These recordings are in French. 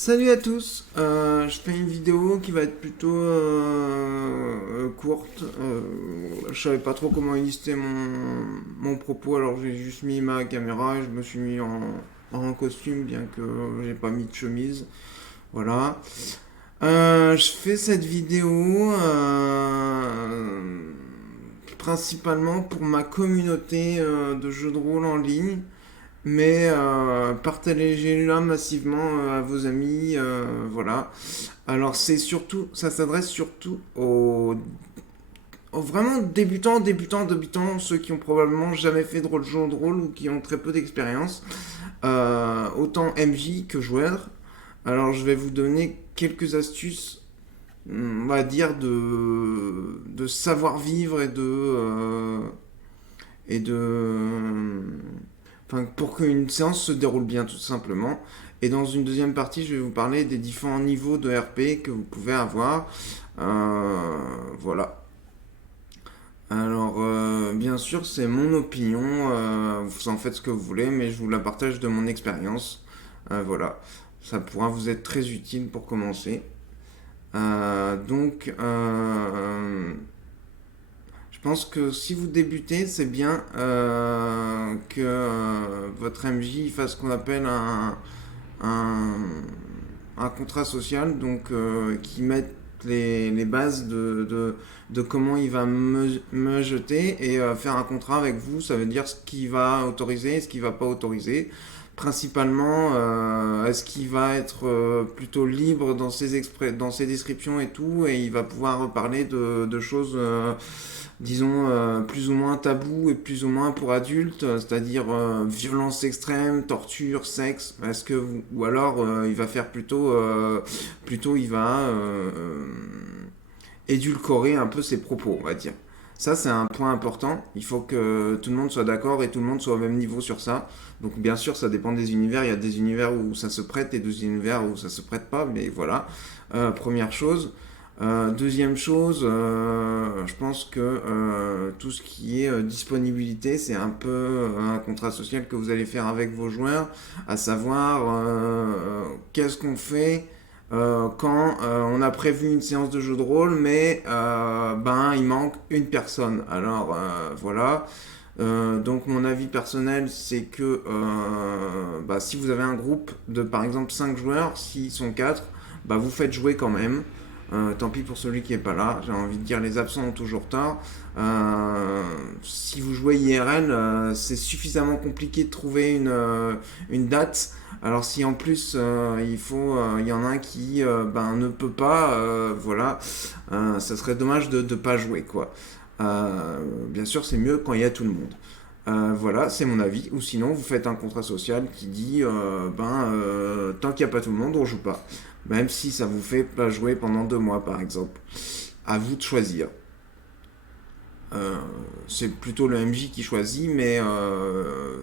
Salut à tous, je fais une vidéo qui va être plutôt courte. Je savais pas trop comment lister mon propos, alors j'ai juste mis ma caméra et je me suis mis en costume, bien que j'ai pas mis de chemise. Voilà. Je fais cette vidéo principalement pour ma communauté de jeux de rôle en ligne. Mais partagez-la massivement à vos amis, voilà. Alors ça s'adresse surtout aux vraiment débutants, ceux qui ont probablement jamais fait de jeu de rôle ou qui ont très peu d'expérience, autant MJ que joueur. Alors je vais vous donner quelques astuces, on va dire de savoir-vivre et de enfin, pour qu'une séance se déroule bien, tout simplement. Et dans une deuxième partie, je vais vous parler des différents niveaux de RP que vous pouvez avoir. Voilà. Alors, bien sûr, c'est mon opinion. Vous en faites ce que vous voulez, mais je vous la partage de mon expérience. Voilà. Ça pourra vous être très utile pour commencer. Je pense que si vous débutez, c'est bien que votre MJ fasse ce qu'on appelle un, un contrat social, donc qui mette les bases de comment il va me jeter et faire un contrat avec vous. Ça veut dire ce qu'il va autoriser et ce qu'il va pas autoriser. Principalement, est-ce qu'il va être plutôt libre dans dans ses descriptions et tout, et il va pouvoir parler de choses disons, plus ou moins tabou et plus ou moins pour adultes, c'est-à-dire violence extrême, torture, sexe, ou alors il va faire plutôt il va édulcorer un peu ses propos, on va dire. Ça, c'est un point important. Il faut que tout le monde soit d'accord et tout le monde soit au même niveau sur ça. Donc, bien sûr, ça dépend des univers. Il y a des univers où ça se prête et des univers où ça se prête pas. Mais voilà. Première chose. Deuxième chose, je pense que tout ce qui est disponibilité, c'est un peu un contrat social que vous allez faire avec vos joueurs, à savoir qu'est-ce qu'on fait quand on a prévu une séance de jeu de rôle, mais ben il manque une personne. Alors voilà. Donc mon avis personnel, c'est que bah, si vous avez un groupe de par exemple 5 joueurs, s'ils sont 4, bah, vous faites jouer quand même. Tant pis pour celui qui est pas là. J'ai envie de dire les absents ont toujours tort. Si vous jouez IRL, c'est suffisamment compliqué de trouver une date. Alors si en plus il y en a un qui ben, ne peut pas, voilà, ça serait dommage de ne pas jouer quoi. Bien sûr c'est mieux quand il y a tout le monde. Voilà, c'est mon avis. Ou sinon, vous faites un contrat social qui dit tant qu'il n'y a pas tout le monde, on joue pas. Même si ça vous fait pas jouer pendant 2 mois, par exemple. À vous de choisir. Euh, c'est plutôt le MJ qui choisit, mais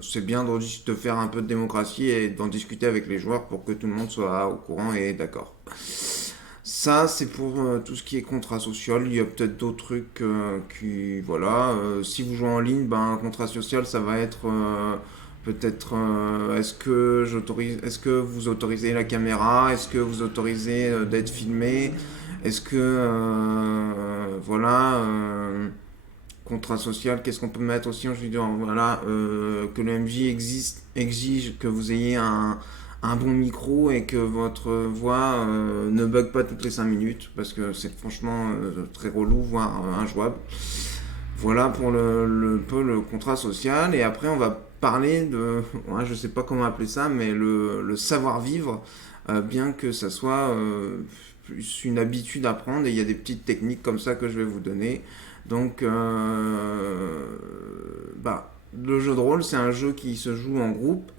c'est bien de faire un peu de démocratie et d'en discuter avec les joueurs pour que tout le monde soit au courant et d'accord. Ça, c'est pour tout ce qui est contrat social. Il y a peut-être d'autres trucs qui, voilà. Si vous jouez en ligne, ben, un contrat social, ça va être peut-être est-ce que vous autorisez la caméra, est-ce que vous autorisez d'être filmé, est-ce que voilà. Contrat social, qu'est-ce qu'on peut mettre aussi en vidéo? Voilà, que le MJ exige que vous ayez un bon micro et que votre voix ne bug pas toutes les 5 minutes parce que c'est franchement très relou, voire injouable. Voilà pour peu le contrat social. Et après, on va parler de, ouais, je sais pas comment appeler ça, mais le savoir-vivre, bien que ça soit plus une habitude à prendre. Et il y a des petites techniques comme ça que je vais vous donner. Donc, bah, le jeu de rôle, c'est un jeu qui se joue en groupe.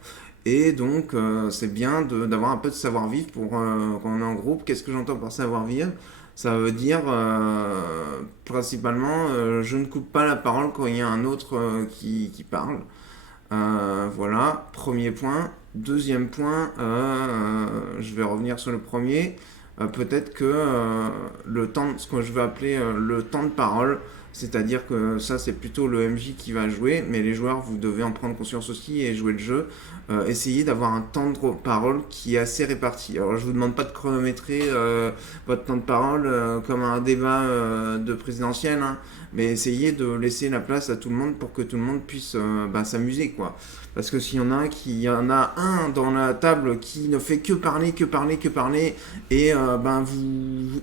Et donc, c'est bien d'avoir un peu de savoir-vivre pour quand on est en groupe. Qu'est-ce que j'entends par savoir-vivre? Ça veut dire principalement, je ne coupe pas la parole quand il y a un autre qui parle. Voilà, premier point. Deuxième point, je vais revenir sur le premier. Peut-être que ce que je vais appeler le temps de parole, c'est-à-dire que ça c'est plutôt le MJ qui va jouer, mais les joueurs vous devez en prendre conscience aussi et jouer le jeu. Essayez d'avoir un temps de parole qui est assez réparti. Alors je vous demande pas de chronométrer votre temps de parole comme un débat de présidentiel, hein, mais essayez de laisser la place à tout le monde pour que tout le monde puisse s'amuser, quoi. Parce que s'il y en a y en a un dans la table qui ne fait que parler, que parler, que parler, et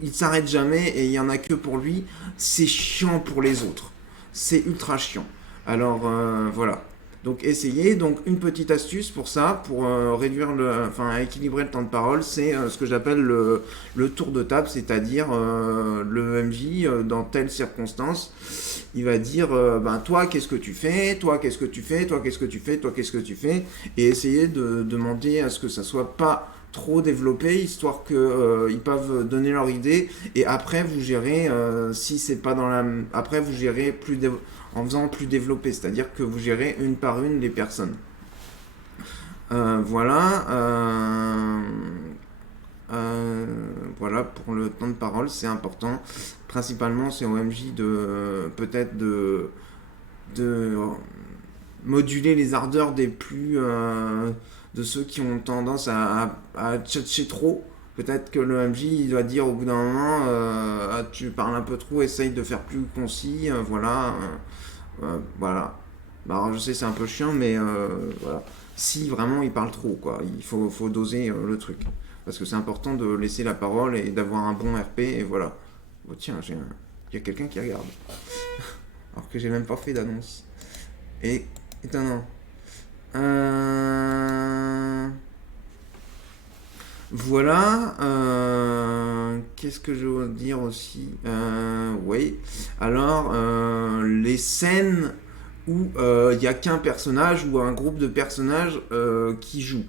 il s'arrête jamais et il y en a que pour lui, c'est chiant pour les autres. C'est ultra chiant. Alors voilà. Donc essayez. Donc une petite astuce pour ça, pour équilibrer le temps de parole, c'est ce que j'appelle le tour de table, c'est-à-dire le MJ dans telle circonstance, il va dire toi qu'est-ce que tu fais, toi qu'est-ce que tu fais, toi qu'est-ce que tu fais, toi qu'est-ce que tu fais, et essayez de demander à ce que ça soit pas trop développé, histoire que ils peuvent donner leur idée, et après vous gérez si c'est pas dans la après vous gérez en faisant plus développé, c'est-à-dire que vous gérez une par une les personnes. Voilà. Voilà pour le temps de parole, c'est important. Principalement, c'est au MJ de peut-être de moduler les ardeurs des plus de ceux qui ont tendance à tchatcher trop. Peut-être que le MJ il doit dire au bout d'un moment tu parles un peu trop, essaye de faire plus concis, voilà. Alors je sais c'est un peu chiant, mais voilà. Si vraiment il parle trop, quoi, il faut doser le truc. Parce que c'est important de laisser la parole et d'avoir un bon RP, et voilà. Oh, tiens, il y a quelqu'un qui regarde. Alors que j'ai même pas fait d'annonce. Et étonnant. Voilà. Qu'est-ce que je veux dire aussi oui. Alors, les scènes où il n'y a qu'un personnage ou un groupe de personnages qui jouent.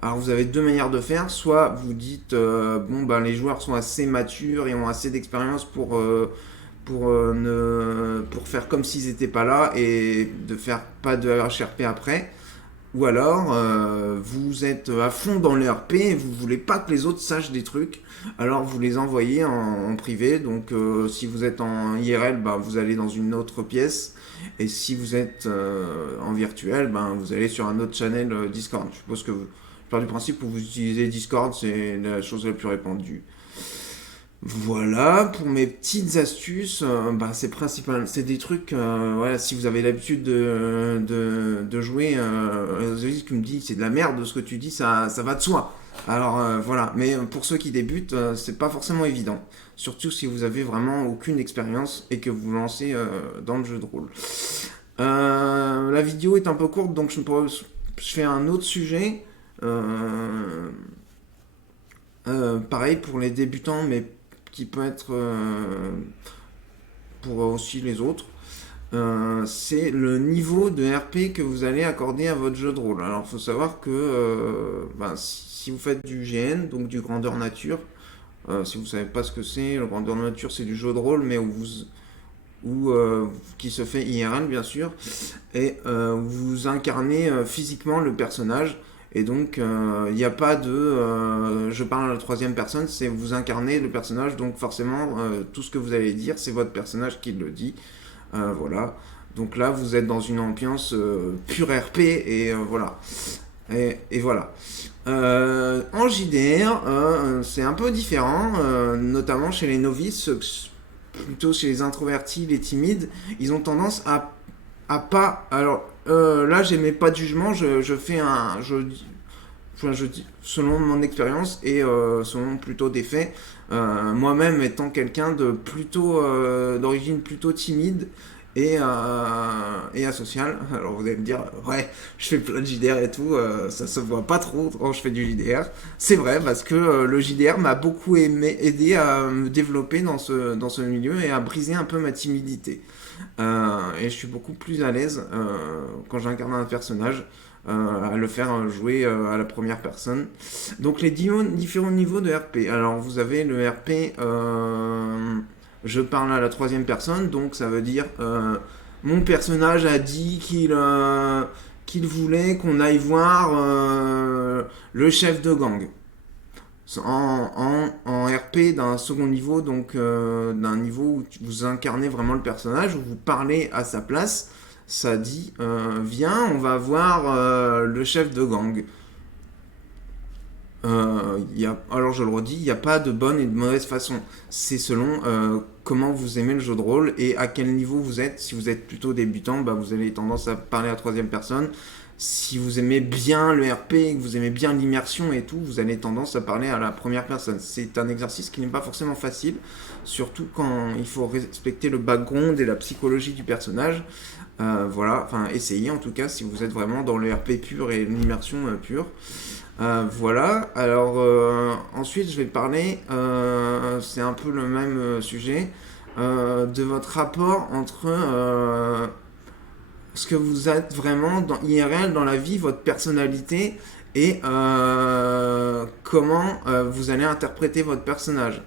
Alors vous avez deux manières de faire, soit vous dites les joueurs sont assez matures et ont assez d'expérience pour faire comme s'ils n'étaient pas là et de faire pas de HRP après, ou alors vous êtes à fond dans le RP et vous voulez pas que les autres sachent des trucs, alors vous les envoyez en privé. Donc si vous êtes en IRL, vous allez dans une autre pièce, et si vous êtes en virtuel, vous allez sur un autre channel Discord. Je suppose que je pars du principe que vous utilisez Discord, c'est la chose la plus répandue. Voilà, pour mes petites astuces, c'est principal, c'est des trucs, voilà, si vous avez l'habitude de jouer, Zoïs qui me dit c'est de la merde ce que tu dis, ça va de soi. Alors voilà, mais pour ceux qui débutent, c'est pas forcément évident, surtout si vous avez vraiment aucune expérience et que vous vous lancez dans le jeu de rôle. La vidéo est un peu courte, donc je fais un autre sujet. Pareil pour les débutants, mais qui peut être pour aussi les autres. C'est le niveau de RP que vous allez accorder à votre jeu de rôle. Alors il faut savoir que si vous faites du GN, donc du grandeur nature, si vous savez pas ce que c'est, le grandeur nature c'est du jeu de rôle, mais qui se fait IRL bien sûr, et vous incarnez physiquement le personnage. Et donc, il n'y a pas de je parle à la troisième personne, c'est vous incarnez le personnage, donc forcément, tout ce que vous allez dire, c'est votre personnage qui le dit. Voilà. Donc là, vous êtes dans une ambiance pure RP, et voilà. Et voilà. En JDR, c'est un peu différent, notamment chez les novices, plutôt chez les introvertis, les timides, ils ont tendance à pas. Alors là, j'émets pas de jugement, je fais je dis selon mon expérience et selon plutôt des faits. Moi-même étant quelqu'un de plutôt d'origine plutôt timide et asocial. Alors vous allez me dire, ouais, je fais plein de JDR et tout, ça se voit pas trop quand je fais du JDR. C'est vrai, parce que le JDR m'a beaucoup aidé à me développer dans ce milieu et à briser un peu ma timidité. Et je suis beaucoup plus à l'aise quand j'incarne un personnage à le faire jouer à la première personne. Donc les différents niveaux de RP. Alors vous avez le RP je parle à la troisième personne, donc ça veut dire mon personnage a dit qu'il voulait qu'on aille voir le chef de gang. en RP d'un second niveau, donc d'un niveau où vous incarnez vraiment le personnage, où vous parlez à sa place. Ça dit, viens, on va voir le chef de gang. Alors je le redis, il n'y a pas de bonne et de mauvaise façon. C'est selon comment vous aimez le jeu de rôle et à quel niveau vous êtes. Si vous êtes plutôt débutant, bah, vous avez tendance à parler à troisième personne. Si vous aimez bien le RP, que vous aimez bien l'immersion et tout, vous avez tendance à parler à la première personne. C'est un exercice qui n'est pas forcément facile, surtout quand il faut respecter le background et la psychologie du personnage. Voilà, enfin essayez en tout cas si vous êtes vraiment dans le RP pur et l'immersion pure. Voilà, alors ensuite je vais parler, c'est un peu le même sujet, de votre rapport entre ce que vous êtes vraiment dans IRL, dans la vie, votre personnalité, et comment vous allez interpréter votre personnage.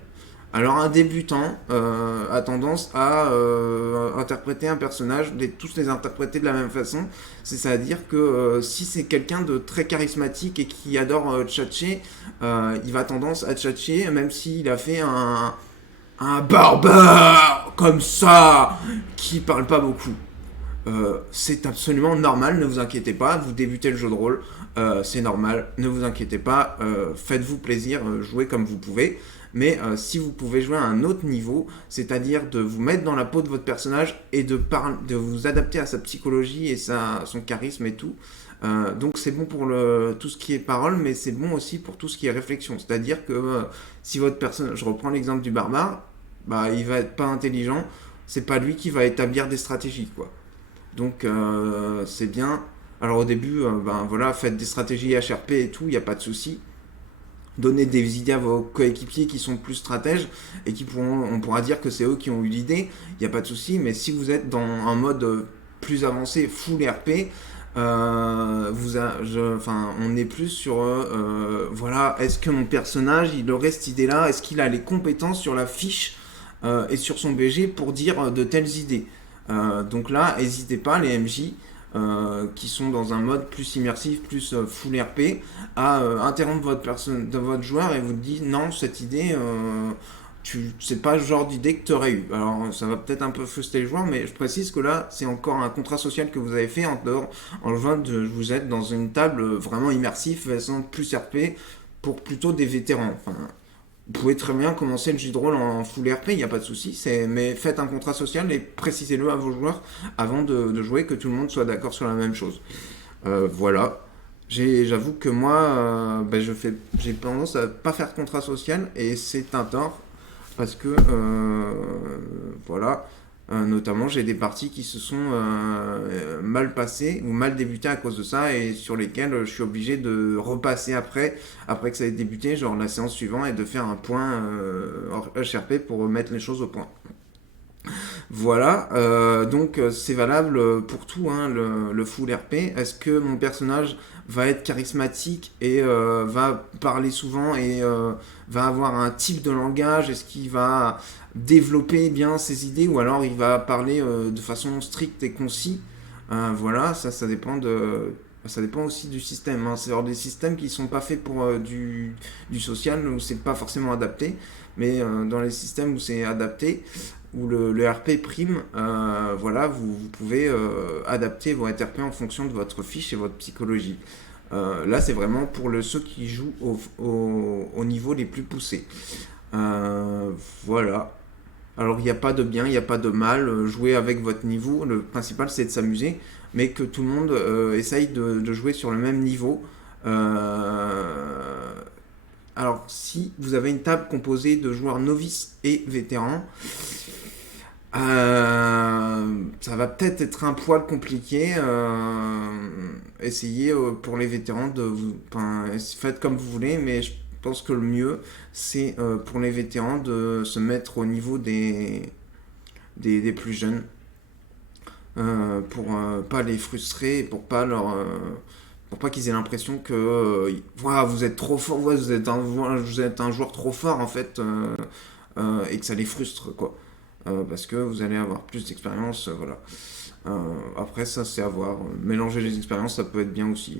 Alors un débutant a tendance à interpréter un personnage, tous les interpréter de la même façon. C'est-à-dire que si c'est quelqu'un de très charismatique et qui adore tchatcher, il va tendance à tchatcher même s'il a fait un barbare comme ça qui parle pas beaucoup. C'est absolument normal, ne vous inquiétez pas, vous débutez le jeu de rôle, c'est normal, ne vous inquiétez pas, faites-vous plaisir, jouez comme vous pouvez. Mais si vous pouvez jouer à un autre niveau, c'est-à-dire de vous mettre dans la peau de votre personnage et de vous adapter à sa psychologie et son charisme et tout. Donc c'est bon pour tout ce qui est parole, mais c'est bon aussi pour tout ce qui est réflexion. C'est-à-dire que si votre personnage, je reprends l'exemple du barbare, bah il va être pas intelligent, c'est pas lui qui va établir des stratégies, quoi. Donc c'est bien. Alors au début, ben voilà, faites des stratégies HRP et tout, il n'y a pas de souci. Donnez des idées à vos coéquipiers qui sont plus stratèges et on pourra dire que c'est eux qui ont eu l'idée, il n'y a pas de souci. Mais si vous êtes dans un mode plus avancé, full RP, on est plus sur voilà, est-ce que mon personnage il aurait cette idée là, est-ce qu'il a les compétences sur la fiche et sur son BG pour dire de telles idées. Donc là, n'hésitez pas, les MJ qui sont dans un mode plus immersif, plus full RP, à interrompre votre joueur et vous dire non, cette idée, c'est pas le genre d'idée que tu aurais eu. Alors ça va peut-être un peu frustrer le joueur, mais je précise que là, c'est encore un contrat social que vous avez fait en jouant vous êtes dans une table vraiment immersif, façon plus RP, pour plutôt des vétérans. Enfin, vous pouvez très bien commencer le jeu de rôle en full RP, il n'y a pas de souci, mais faites un contrat social et précisez-le à vos joueurs avant de jouer, que tout le monde soit d'accord sur la même chose. Voilà. J'avoue que moi, j'ai tendance à pas faire de contrat social et c'est un tort parce que, voilà, notamment j'ai des parties qui se sont mal passées ou mal débutées à cause de ça et sur lesquelles je suis obligé de repasser après que ça ait débuté, genre la séance suivante, et de faire un point HRP pour remettre les choses au point. Voilà, donc c'est valable pour tout, hein, le full RP. Est-ce que mon personnage va être charismatique et va parler souvent et va avoir un type de langage? Est-ce qu'il va développer bien ses idées ou alors il va parler de façon stricte et concise? Voilà, ça dépend ça dépend aussi du système, hein. C'est des systèmes qui sont pas faits pour du social, où c'est pas forcément adapté, mais dans les systèmes où c'est adapté, où le RP prime, voilà, vous pouvez adapter vos RP en fonction de votre fiche et votre psychologie. Là, c'est vraiment pour ceux qui jouent au niveau les plus poussés. Voilà. Alors, il n'y a pas de bien, il n'y a pas de mal. Jouer avec votre niveau. Le principal, c'est de s'amuser, mais que tout le monde essaye de jouer sur le même niveau. Alors, si vous avez une table composée de joueurs novices et vétérans, ça va peut-être être un poil compliqué. Essayez pour les vétérans faites comme vous voulez, mais je pense que le mieux c'est pour les vétérans de se mettre au niveau des plus jeunes pour pas les frustrer, pour pas qu'ils aient l'impression que vous êtes trop fort, vous êtes un joueur trop fort en fait, et que ça les frustre, quoi. Parce que vous allez avoir plus d'expérience, voilà. Après, ça, c'est à voir. Mélanger les expériences, ça peut être bien aussi.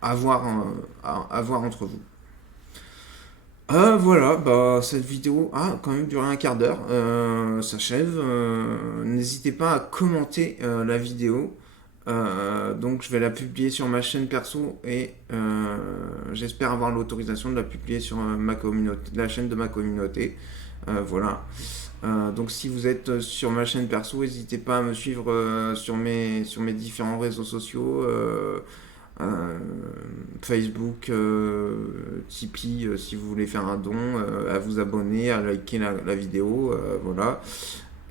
À voir entre vous. Voilà, bah cette vidéo a quand même duré un quart d'heure, s'achève. N'hésitez pas à commenter la vidéo. Donc je vais la publier sur ma chaîne perso et j'espère avoir l'autorisation de la publier sur ma communauté, la chaîne de ma communauté. Voilà. Donc si vous êtes sur ma chaîne perso, n'hésitez pas à me suivre sur mes différents réseaux sociaux. Euh, Facebook, Tipeee, si vous voulez faire un don, à vous abonner, à liker la vidéo, voilà.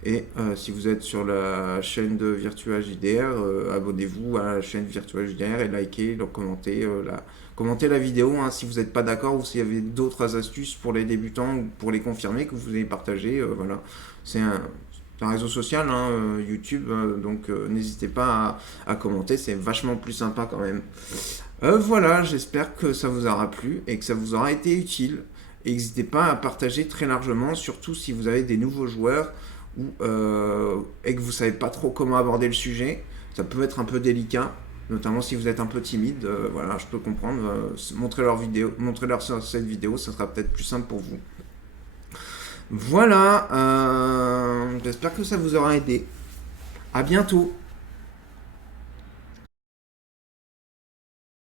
Et si vous êtes sur la chaîne de Virtua JDR, abonnez-vous à la chaîne Virtua JDR et likez, donc commentez la vidéo hein, si vous n'êtes pas d'accord ou s'il y avait d'autres astuces pour les débutants ou pour les confirmer que vous avez partagé. Voilà. C'est un réseau social, hein, YouTube, donc n'hésitez pas à commenter, c'est vachement plus sympa quand même. Voilà, j'espère que ça vous aura plu et que ça vous aura été utile. Et n'hésitez pas à partager très largement, surtout si vous avez des nouveaux joueurs et que vous savez pas trop comment aborder le sujet. Ça peut être un peu délicat, notamment si vous êtes un peu timide. Voilà, je peux comprendre. Montrez-leur cette vidéo, ça sera peut-être plus simple pour vous. Voilà, j'espère que ça vous aura aidé. À bientôt.